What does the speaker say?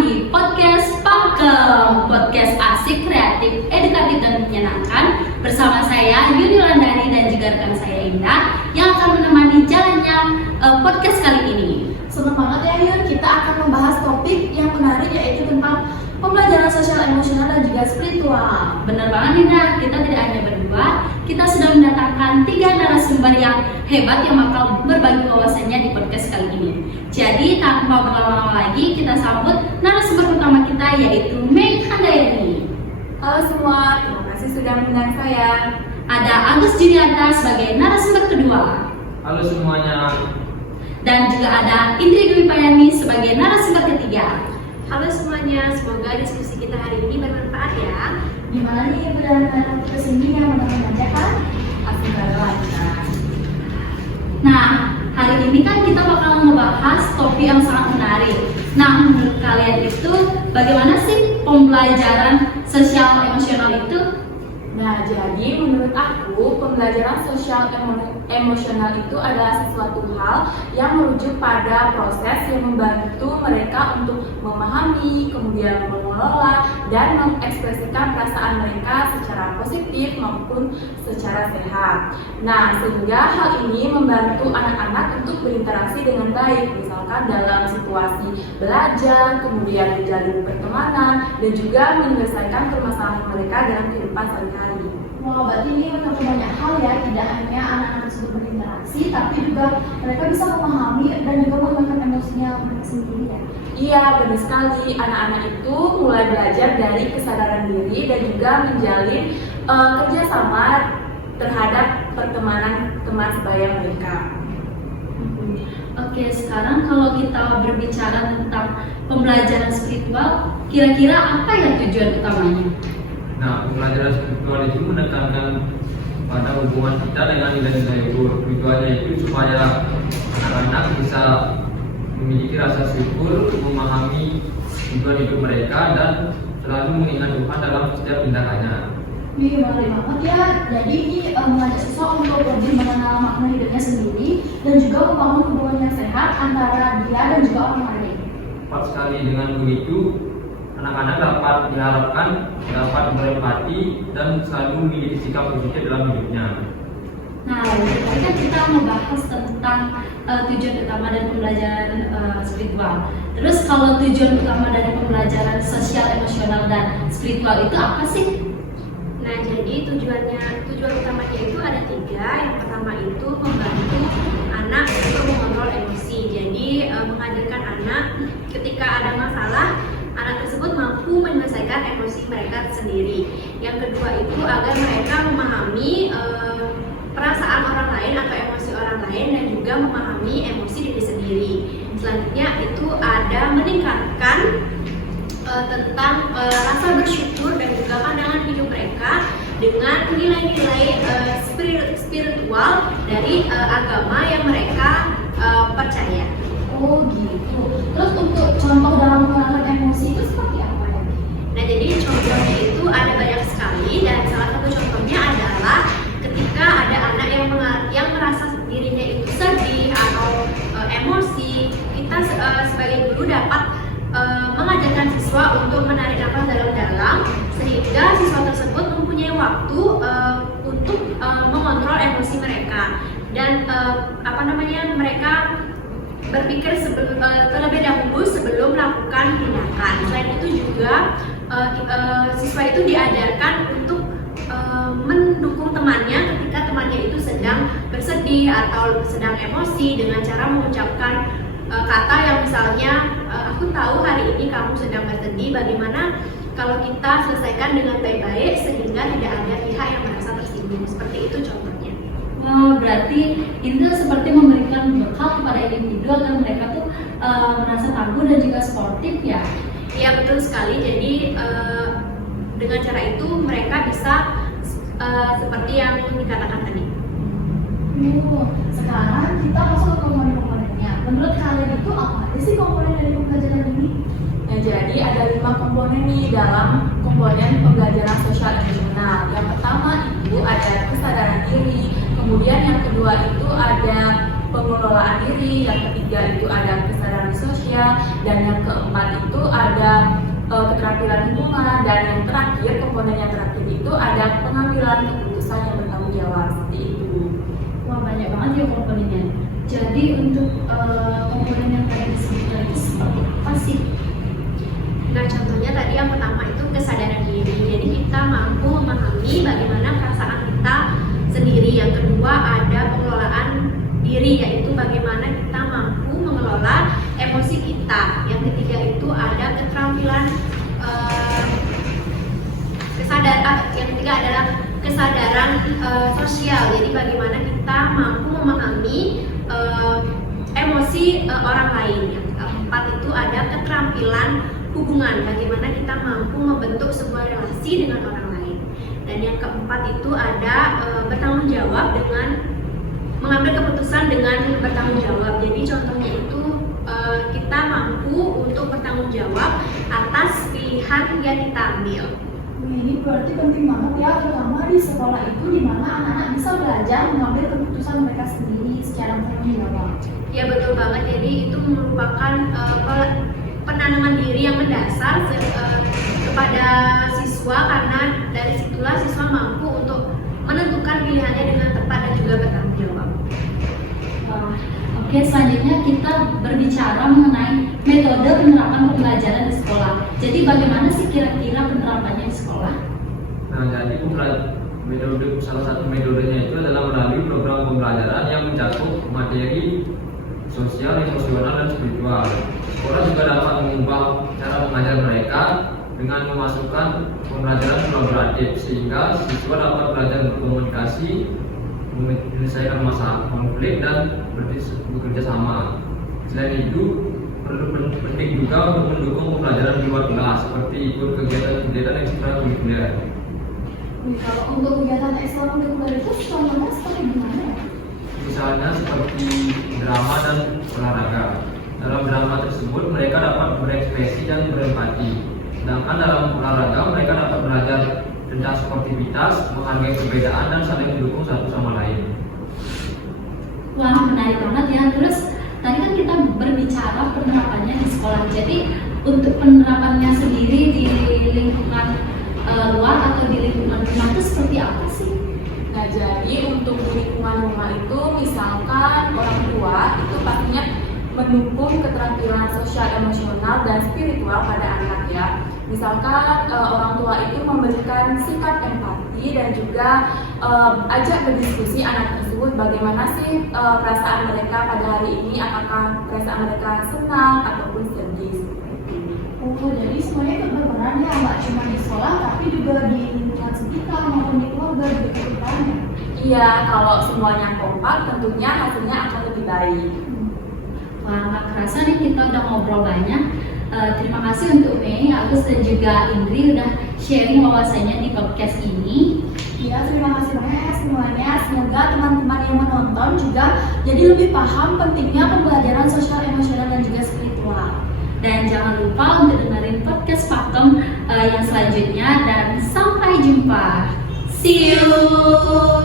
datang di podcast Pakem, podcast asik, kreatif, edukatif dan menyenangkan bersama saya Yuni Landari dan juga rekan saya Indah yang akan menemani jalannya podcast kali ini. Senang banget ya Yun, kita akan membahas topik yang menarik yaitu tentang pembelajaran sosial, emosional dan juga spiritual. Benar banget Indah, kita tidak hanya berdua, kita sudah mendatangkan 3 narasumber yang hebat yang bakal berbagi wawasannya di podcast kali ini. Jadi tanpa berlama-lama lagi, kita sambut narasumber utama kita yaitu Mei Handayani. Halo semua, terima kasih sudah mengundang saya. Ada Agus Julianta sebagai narasumber kedua. Halo semuanya. Dan juga ada Indri Dwi Payani sebagai narasumber ketiga. Halo semuanya, semoga diskusi kita hari ini bermanfaat ya. Gimana nih perjalanan ke sini yang menonton aja kan? Asik lancar. Nah, hari ini kan kita bakal ngebahas topik yang sangat menarik. Nah, menurut kalian itu bagaimana sih pembelajaran sosial emosional itu? Nah, jadi menurut aku pembelajaran sosial emosional itu adalah sesuatu hal yang merujuk pada proses yang membantu mereka untuk memahami, kemudian mengelola dan mengekspresikan perasaan mereka secara positif maupun secara sehat. Nah, sehingga hal ini membantu anak-anak untuk berinteraksi dengan baik, misalkan dalam situasi belajar, kemudian menjalin pertemanan, dan juga menyelesaikan permasalahan mereka dalam kehidupan sehari-hari. Wah, berarti ini mencakup banyak hal ya, tidak hanya anak-anak tersebut berinteraksi, tapi juga mereka bisa memahami dan juga menggunakan emosinya mereka sendiri ya. Iya, benar sekali. Anak-anak itu mulai belajar dari kesadaran diri dan juga menjalin kerjasama terhadap pertemanan teman sebaya mereka. Oke, sekarang kalau kita berbicara tentang pembelajaran spiritual, kira-kira apa ya tujuan utamanya? Nah, pembelajaran spiritual itu menekankan pada hubungan kita dengan nilai-nilai spiritualnya itu supaya anak-anak bisa memiliki rasa syukur, memahami tujuan hidup mereka dan selalu mengingat Tuhan dalam setiap tindakannya. Ini menarik banget ya. Jadi ini mengajak siswa untuk lebih mengenal makna hidupnya sendiri dan juga membangun hubungan yang sehat antara dia dan juga orang lain. Tepat sekali, dengan begitu anak-anak dapat diharapkan dapat berempati dan selalu memiliki sikap positif dalam hidupnya. Nah, tadi kan kita membahas tentang tujuan utama dari pembelajaran spiritual. Terus kalau tujuan utama dari pembelajaran sosial, emosional, dan spiritual itu apa sih? Nah, jadi tujuan utamanya itu ada 3. Yang pertama itu membantu anak untuk mengontrol emosi. Jadi mengajarkan anak ketika ada masalah, anak tersebut mampu menyelesaikan emosi mereka sendiri. Yang kedua itu agar mereka memahami perasaan orang lain atau emosi orang lain dan juga memahami emosi diri sendiri. Selanjutnya itu ada meningkatkan tentang rasa bersyukur dan juga pandangan hidup mereka dengan nilai-nilai spiritual dari agama yang mereka percaya. Oh gitu. Terus untuk contoh dalam mengenalkan emosi itu seperti apa ya? Nah, jadi contohnya itu ada banyak sekali dan salah satu contohnya adalah ketika ada anak yang merasa dirinya itu sedih atau emosi, kita sebagai guru dapat mengajarkan siswa untuk menarik nafas dalam-dalam sehingga siswa tersebut mempunyai waktu untuk mengontrol emosi mereka dan mereka berpikir terlebih dahulu sebelum melakukan tindakan. Selain itu juga siswa itu diajarkan untuk mendukung temannya ketika temannya itu sedang bersedih atau sedang emosi dengan cara mengucapkan kata yang misalnya aku tahu hari ini kamu sedang bersedih, bagaimana kalau kita selesaikan dengan baik-baik sehingga tidak ada pihak yang merasa tersinggung. Seperti itu contohnya. Berarti itu seperti memberikan bekal kepada individu agar mereka tuh merasa tangguh dan juga sportif ya. Iya, betul sekali. Jadi dengan cara itu mereka bisa seperti yang dikatakan tadi. Sekarang kita masuk ke komponen-komponennya. Menurut kalian itu apa aja sih komponen dari pembelajaran ini? Nah, jadi ada 5 komponen nih dalam komponen pembelajaran sosial emosional. Yang pertama itu ada kesadaran diri, kemudian yang kedua itu ada pengelolaan diri, yang ketiga itu ada kesadaran sosial, dan yang keempat itu ada Dan yang terakhir, komponen yang terakhir itu ada pengambilan keputusan yang bertanggung jawab, seperti itu. Wah, banyak banget ya komponennya. Jadi untuk komponen yang tadi disebutkan itu seperti apa sih? Nah, contohnya tadi yang pertama itu kesadaran diri. Jadi kita mampu memahami bagaimana perasaan kita sendiri. Yang kedua ada pengelolaan diri, yaitu bagaimana kita mampu mengelola emosi kita. Yang ketiga itu ada keterampilan yang ketiga adalah kesadaran sosial. Jadi bagaimana kita mampu memahami emosi orang lain. Yang keempat itu ada keterampilan hubungan, bagaimana kita mampu membentuk sebuah relasi dengan orang lain. Dan yang keempat itu ada bertanggung jawab dengan mengambil keputusan dengan bertanggung jawab. Jadi contohnya itu kita mampu untuk bertanggung jawab atas pilihan yang kita ambil. Wih, ini berarti penting banget ya, terutama di sekolah itu di mana anak-anak bisa belajar mengambil keputusan mereka sendiri secara bertanggung jawab. Ya betul banget, jadi itu merupakan penanaman diri yang mendasar kepada siswa, karena dari situlah siswa mampu untuk menentukan pilihannya dengan tepat dan juga bertanggung jawab. Wah, oke, selanjutnya kita berbicara mengenai metode penerapan pembelajaran di sekolah. Jadi bagaimana sih kira-kira penerapannya di sekolah? Nah, jadi salah satu metodenya itu adalah melalui program pembelajaran yang mencakup materi sosial, emosional, dan spiritual. Sekolah juga dapat mengubah cara mengajar mereka dengan memasukkan pembelajaran kolaboratif, sehingga siswa dapat belajar berkomunikasi, menyelesaikan masalah konflik, dan bekerja sama. Selain itu, penting juga untuk mendukung pembelajaran di luar kelas, seperti ikut kegiatan-kegiatan ekstrakurikuler. Kalau untuk kegiatan ekstrakurikuler itu contohnya seperti gimana ya? Misalnya seperti drama dan olahraga. Dalam drama tersebut mereka dapat berekspresi dan berempati. Sedangkan dalam olahraga mereka dapat belajar tentang sportivitas, menghargai perbedaan, dan saling mendukung satu sama lain. Wah, menarik banget ya. Terus tadi kan kita berbicara penerapannya di sekolah. Jadi untuk penerapannya sendiri di lingkungan luar atau di lingkungan rumah itu seperti apa sih? Nah, jadi untuk di lingkungan rumah itu misalkan orang tua itu pastinya mendukung keterampilan sosial, emosional, dan spiritual pada anak ya. Misalkan orang tua itu memberikan sikap empati dan juga ajak berdiskusi anak tersebut bagaimana sih perasaan mereka pada hari ini, apakah perasaan mereka senang ataupun sedih. Oh, jadi semuanya ikut berperan ya, nggak cuma di sekolah tapi juga di lingkungan sekitar maupun di keluarga juga ikut berperan ya? Iya, kalau semuanya kompak tentunya hasilnya akan lebih baik. Wah, nggak kerasa nih kita udah ngobrol banyak. Terima kasih untuk Mei, Agus, dan juga Indri udah sharing wawasannya di podcast ini. Iya, terima kasih banyak ya semuanya. Semoga teman-teman yang menonton juga jadi lebih paham pentingnya pembelajaran sosial, emosional, dan juga spiritual. Dan jangan lupa untuk dengerin podcast Pakem yang selanjutnya, dan sampai jumpa. See you.